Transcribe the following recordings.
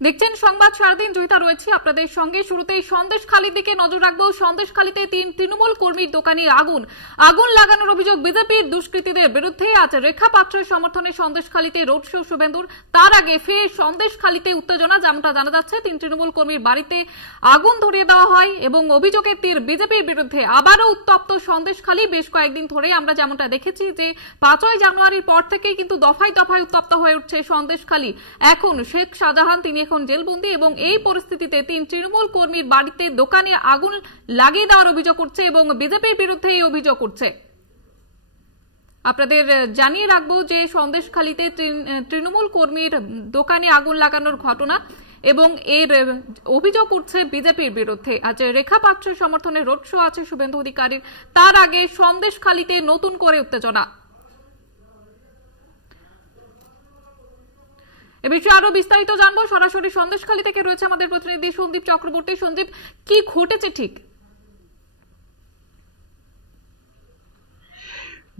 দেখছেন সংবাদ সারাদিন, জয়িতা রয়েছে আপনাদের সঙ্গে। শুরুতেই সন্দেশখালীর দিকে নজর রাখবো। সন্দেশখালীতে 3 তৃণমূল কর্মীর দোকানে আগুন লাগানোর অভিযোগ বিজেপির দুষ্কৃতীদের বিরুদ্ধে। আজ রেখা পাত্রের সমর্থনে সন্দেশখালীতে রোড শো শুভেন্দুর। তার আগে ফের সন্দেশখালীতে উত্তেজনা, যেমনটা জানা যাচ্ছে 3 তৃণমূল কর্মীর বাড়িতে আগুন ধরিয়ে দেওয়া হয় এবং অভিযোগের তীর বিজেপির বিরুদ্ধে। আবারও উত্তপ্ত সন্দেশখালী। বেশ কয়েকদিন ধরে আমরা যেমনটা দেখেছি যে 5ই জানুয়ারির পর থেকেই কিন্তু দফায় দফায় উত্তপ্ত হয়ে উঠছে সন্দেশখালী। এখন শেখ শাহজাহান তিনি এখন জেলবন্দি এবং এই পরিস্থিতিতে 3 তৃণমূল কর্মীর বাড়িতে দোকানে আগুন লাগিয়ে দেওয়ার অভিযোগ করছে এবং বিজেপির বিরুদ্ধে এই অভিযোগ করছে। আপনাদের জানিয়ে রাখবো যে সন্দেশখালীতে তৃণমূল কর্মীর দোকানে আগুন লাগানোর ঘটনা এবং এর অভিযোগ উঠছে বিজেপির বিরুদ্ধে। আজ রেখা পাত্রের সমর্থনে রোড শো আছে শুভেন্দু অধিকারীর। তার আগে সন্দেশখালীতে নতুন করে উত্তেজনা। এ বিষয়ে আরো বিস্তারিত জানবো। সরাসরি সন্দেশখালী থেকে রয়েছে আমাদের প্রতিনিধি সন্দীপ চক্রবর্তী। সন্দীপ, কি ঘটেছে ঠিক?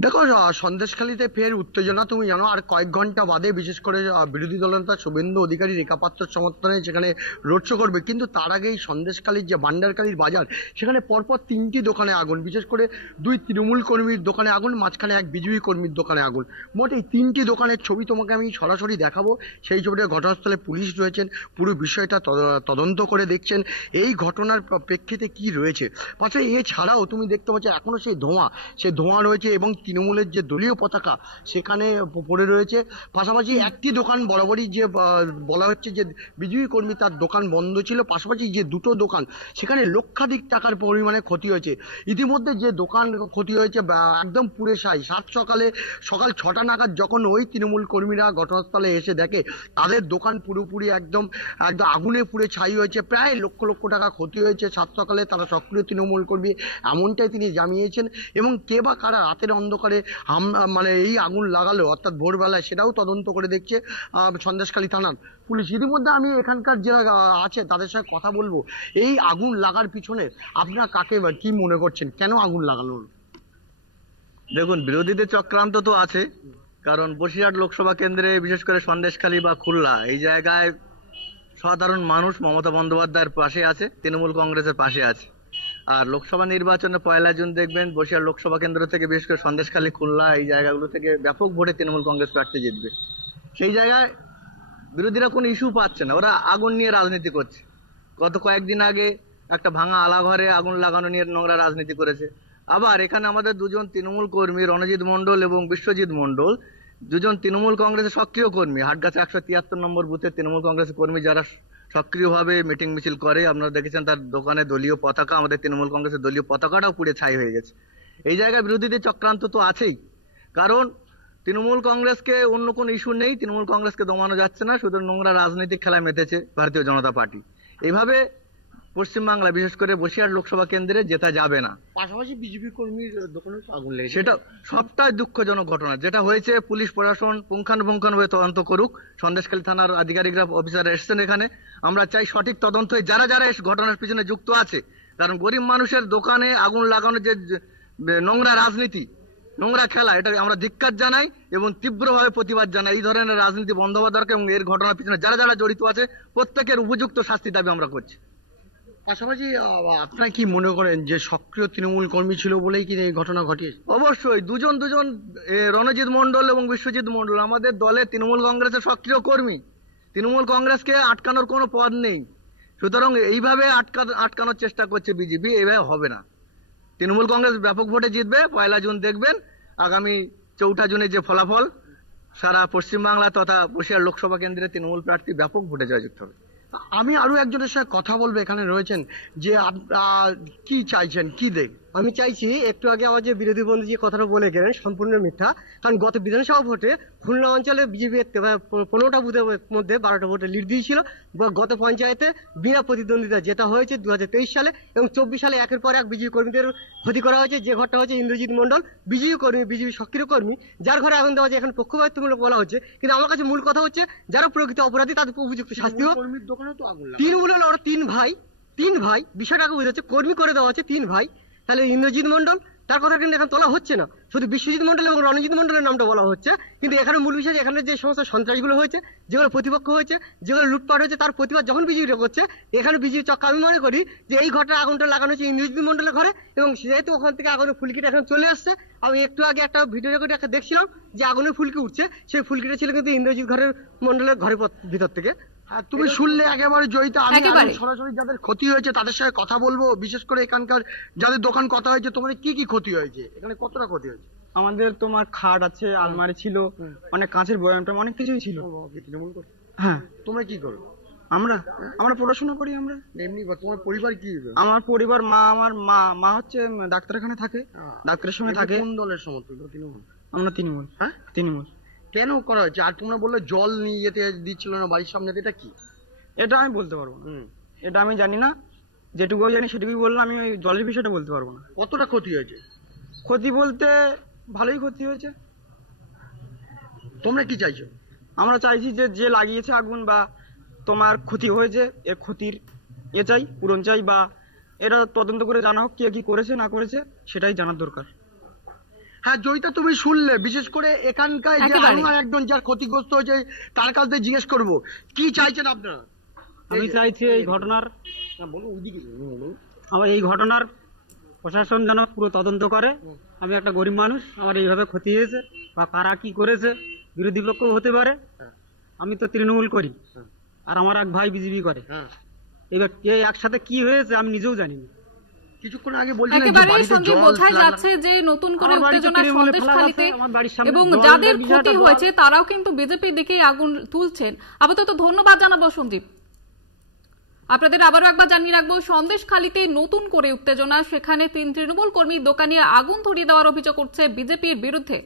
দেখো, সন্দেশখালীতে ফের উত্তেজনা তুমি জানো। আর কয়েক ঘন্টা বাদে বিশেষ করে বিরোধী দলনেতা শুভেন্দু অধিকারী রেখা পাত্রের সমর্থনে সেখানে রোড শো করবে। কিন্তু তার আগেই সন্দেশখালীর যে ভান্ডারকালীর বাজার, সেখানে পরপর 3টি দোকানে আগুন। বিশেষ করে 2 তৃণমূল কর্মীর দোকানে আগুন, মাঝখানে 1 বিজেপি কর্মীর দোকানে আগুন। মোট এই 3টি দোকানের ছবি তোমাকে আমি সরাসরি দেখাবো। সেই ছবিটা ঘটনাস্থলে পুলিশ রয়েছেন, পুরো বিষয়টা তদন্ত করে দেখছেন এই ঘটনার প্রেক্ষিতে কি রয়েছে। পাশে এছাড়াও তুমি দেখতে পাচ্ছ এখনো সেই ধোঁয়া রয়েছে এবং তৃণমূলের যে দলীয় পতাকা সেখানে পড়ে রয়েছে। পাশাপাশি একটি দোকান বরাবরই যে বলা হচ্ছে যে বিজেপি কর্মী তার দোকান বন্ধ ছিল, পাশাপাশি যে 2টো দোকান সেখানে লক্ষাধিক টাকার পরিমাণে ক্ষতি হয়েছে। ইতিমধ্যে যে দোকান ক্ষতি হয়েছে একদম পুড়ে ছাই। সকাল 6টা নাগাদ যখন ওই তৃণমূল কর্মীরা ঘটনাস্থলে এসে দেখে তাদের দোকান পুরোপুরি একদম আগুনে পুড়ে ছাই হয়েছে। প্রায় লক্ষ লক্ষ টাকা ক্ষতি হয়েছে। সাত সকালে তারা সক্রিয় তৃণমূল কর্মী এমনটাই তিনি জানিয়েছেন। এবং কে বা কারা রাতের অন্ধকারে মানে এই আগুন লাগালো অর্থাৎ ভোরবেলায়, সেটাও তদন্ত করে দেখছে সন্দেশখালী থানার পুলিশ। ইতিমধ্যে আমি এখানকার যারা আছে তাদের সঙ্গে কথা বলবো। এই আগুন লাগার পিছনে আপনারা কাকে কি মনে করছেন, কেন আগুন লাগানো? দেখুন, বিরোধীদের চক্রান্ত তো আছে, কারণ বসিরহাট লোকসভা কেন্দ্রে বিশেষ করে সন্দেশখালী বা খুলনা এই জায়গায় সাধারণ মানুষ মমতা বন্দ্যোপাধ্যায়ের পাশে আছে, তৃণমূল কংগ্রেসের পাশে আছে। আর লোকসভা নির্বাচনে 1 জুন দেখবেন বসিরহাট লোকসভা কেন্দ্র থেকে বিশেষ করে সন্দেশখালী খুলনা এই জায়গাগুলো থেকে ব্যাপক ভোটে তৃণমূল কংগ্রেস প্রার্থী জিতবে। সেই জায়গায় বিরোধীরা কোনো ইস্যু পাচ্ছে না, ওরা আগুন নিয়ে রাজনীতি করছে। গত কয়েকদিন আগে একটা ভাঙা আলাঘরে আগুন লাগানো নিয়ে নোংরা রাজনীতি করেছে। আবার এখানে আমাদের 2জন তৃণমূল কর্মী রণজিৎ মণ্ডল এবং বিশ্বজিৎ মণ্ডল, 2জন তৃণমূল কংগ্রেসের সক্রিয় কর্মী, হাটগাছা 173 নম্বর বুথের তৃণমূল কংগ্রেসের কর্মী যারা সক্রিয়ভাবে মিটিং মিছিল করে। আপনারা দেখেছেন তার দোকানে দলীয় পতাকা, আমাদের তৃণমূল কংগ্রেসের দলীয় পতাকাটাও পুড়ে ছাই হয়ে গেছে। এই জায়গায় বিরোধীদের চক্রান্ত তো আছেই, কারণ তৃণমূল কংগ্রেসকে অন্য কোনো ইস্যু নেই, তৃণমূল কংগ্রেসকে দমানো যাচ্ছে না, শুধু নোংরা রাজনৈতিক খেলায় মেতেছে ভারতীয় জনতা পার্টি। এইভাবে পশ্চিমবাংলা বিশেষ করে বসিরহাট লোকসভা কেন্দ্রে জেতা যাবে না। পাশাপাশি বিজেপি কর্মীর দোকানে আগুন লেগেছে, সেটা সবটাই দুঃখজনক ঘটনা। যেটা হয়েছে পুলিশ প্রশাসন পুঙ্খানুপুঙ্খানুভাবে তদন্ত করুক। সন্দেশখালী থানার আধিকারিকরা, অফিসাররা এসেছেন এখানে। আমরা চাই সঠিক তদন্ত হয়ে যারা যারা এই ঘটনার পিছনে যুক্ত আছে, কারণ গরিব মানুষের দোকানে আগুন লাগানোর যে নোংরা রাজনীতি, নোংরা খেলা, এটা আমরা ধিক্কার জানাই এবং তীব্রভাবে প্রতিবাদ জানাই। এই ধরনের রাজনীতি বন্ধ হওয়া দরকার এবং এর ঘটনার পিছনে যারা যারা জড়িত আছে প্রত্যেকের উপযুক্ত শাস্তি দাবি আমরা করছি। পাশাপাশি আপনারা কি মনে করেন যে সক্রিয় তৃণমূল কর্মী ছিল বলেই কি এই ঘটনা ঘটিয়েছে? অবশ্যই দুজন রণজিৎ মণ্ডল এবং বিশ্বজিৎ মণ্ডল আমাদের দলের তৃণমূল কংগ্রেসের সক্রিয় কর্মী। তৃণমূল কংগ্রেসকে আটকানোর কোনো পথ নেই, সুতরাং এইভাবে আটকানোর চেষ্টা করছে বিজেপি। এইভাবে হবে না। তৃণমূল কংগ্রেস ব্যাপক ভোটে জিতবে। 1 জুন দেখবেন আগামী 4 জুনে যে ফলাফল, সারা পশ্চিমবাংলা তথা বসিরহাট লোকসভা কেন্দ্রে তৃণমূল প্রার্থী ব্যাপক ভোটে জয়যুক্ত হবে। আমি আরো একজনের সাথে কথা বলবো, এখানে রয়েছেন, যে কি চাইছেন, কি দেখ? আমি চাইছি, একটু আগে আমার যে বিরোধী বন্ধু যে কথাটা বলে গেলেন সম্পূর্ণ মিথ্যা। কারণ গত বিধানসভা ভোটে খুলনা অঞ্চলে বিজেপি 15টা বুথের মধ্যে 12টা ভোটে লিড দিয়েছিল। গত পঞ্চায়েতে বিনা প্রতিদ্বন্দ্বিতা যেটা হয়েছে 2023 সালে এবং 24 সালে একের পর এক বিজেপি কর্মীদের ক্ষতি করা হয়েছে। যে ঘরটা হচ্ছে ইন্দ্রজিৎ মণ্ডল, বিজেপি কর্মী, বিজেপি সক্রিয় কর্মী, যার ঘরে আগুন দেওয়া হচ্ছে। এখন পক্ষপাতিত্বমূলক বলা হচ্ছে, কিন্তু আমার কাছে মূল কথা হচ্ছে যারা প্রকৃত অপরাধী তাদের উপযুক্ত শাস্তি হোক। তৃণমূল ওরা 3 ভাই, বিষয়টাকে বোঝাচ্ছে কর্মী করে দেওয়া হচ্ছে 3 ভাই। তাহলে ইন্দ্রজিৎ মণ্ডল, তার কথা কিন্তু এখন তোলা হচ্ছে না, শুধু বিশ্বজিৎ মন্ডল এবং রণজিৎ মন্ডলের নামটা বলা হচ্ছে। কিন্তু এখানে মূল বিষয় এখানে যে সমস্ত সন্ত্রাসগুলো হয়েছে, যেগুলো প্রতিপক্ষ হয়েছে, যেগুলো লুটপাট হয়েছে, তার প্রতিবাদ যখন বিজেপিটা করছে, এখানে বিজেপি চক্র আমি মনে করি যে এই ঘটনা আগুনটা লাগানো হচ্ছে ইন্দ্রজিৎ মন্ডলের ঘরে, এবং যেহেতু ওখান থেকে আগুনের ফুলকিটা এখন চলে আসছে। আমি একটু আগে একটা ভিডিও রেকর্ডে একটা দেখছিলাম যে আগুনের ফুলকি উঠছে, সেই ফুলকিটা ছিল কিন্তু ইন্দ্রজিৎ মন্ডলের ঘরের ভিতর থেকে। আর তুমি শুনলে একেবারে জয়িতা, আমি একেবারে। সরাসরি যাদের ক্ষতি হয়েছে তাদের সঙ্গে কথা বলবো, বিশেষ করে এখানকার যাদের দোকান কথা হয়েছে, তোমাদের কি কি ক্ষতি হয়েছে, এখানে কতটা ক্ষতি হয়েছে? আমাদের তোমার খাট আছে, আলমারি ছিল, অনেক কাঁচের বয়ামটা, অনেক কিছুই ছিল। হ্যাঁ, তোমরা কি করো? আমরা পড়াশোনা করি। আমরা এমনি তোমার পরিবার কি? আমার পরিবার, আমার মা হচ্ছে ডাক্তারখানায় থাকে, ডাক্তারের সঙ্গে থাকে। কোন দলের সমর্থক? তৃণমূল? আমরা তৃণমূল। হ্যাঁ, তৃণমূল। কেন করা হয়েছে? আর তোমরা বললে জল নিয়ে যেতে দিচ্ছিল না বাড়ির সামনে, এটা কি? এটা আমি বলতে পারবো না, এটা আমি জানি না। যেটুকু জানি সেটুকুই বললাম। আমি ওই জলের বিষয়টা বলতে পারবো না। কতটা ক্ষতি হয়েছে? ক্ষতি বলতে ভালোই ক্ষতি হয়েছে। তোমরা কি চাইছো? আমরা চাইছি যে লাগিয়েছে আগুন বা তোমার ক্ষতি হয়েছে, এর ক্ষতির চাই, পূরণ চাই, বা এটা তদন্ত করে জানা হোক কে কি করেছে না করেছে, সেটাই জানার দরকার। হ্যাঁ জয়িতা, তুমি শুনলে, বিশেষ করে এখানকার যে একেবারে। আমার একজন যার ক্ষতিগ্রস্ত হয়েছে তার কাছ থেকে জিজ্ঞেস করবো কি চাইছেন আপনারা? আমি চাইছি এই ঘটনার বলুন, ওইদিকে বলুন। আমার এই ঘটনার প্রশাসন যেন পুরো তদন্ত করে। আমি একটা গরিব মানুষ, আমার এইভাবে ক্ষতি হয়েছে, বা কারা কি করেছে, বিরোধী পক্ষ হতে পারে। আমি তো তৃণমূল করি, আর আমার এক ভাই বিজেপি করে। এবার এই একসাথে কি হয়েছে আমি নিজেও জানি না। কিছুক্ষণ আগে বলছিলেন যে একেবারে বাড়িতে সঙ্গে জল বোঝাই লাগা- যাচ্ছে যে নতুন করে আমার বাড়িতে উত্তেজনা তৃণমূলে ফেলা সন্দেশখালীতে, গেছে, আমার বাড়ির সামনে এবং জলের যাদের বিষয়টা ক্ষতি বল। হয়েছে তারাও কিন্তু বিজেপির দিকেই আগুন তুলছেন। আপাতত ধন্যবাদ জানাবো সঞ্জীব। আপনাদের আবারও একবার জানিয়ে রাখবো, সন্দেশখালীতে নতুন করে উত্তেজনা, সেখানে 3 তৃণমূল কর্মী দোকানে আগুন ধরিয়ে দেওয়ার অভিযোগ উঠছে বিজেপির বিরুদ্ধে।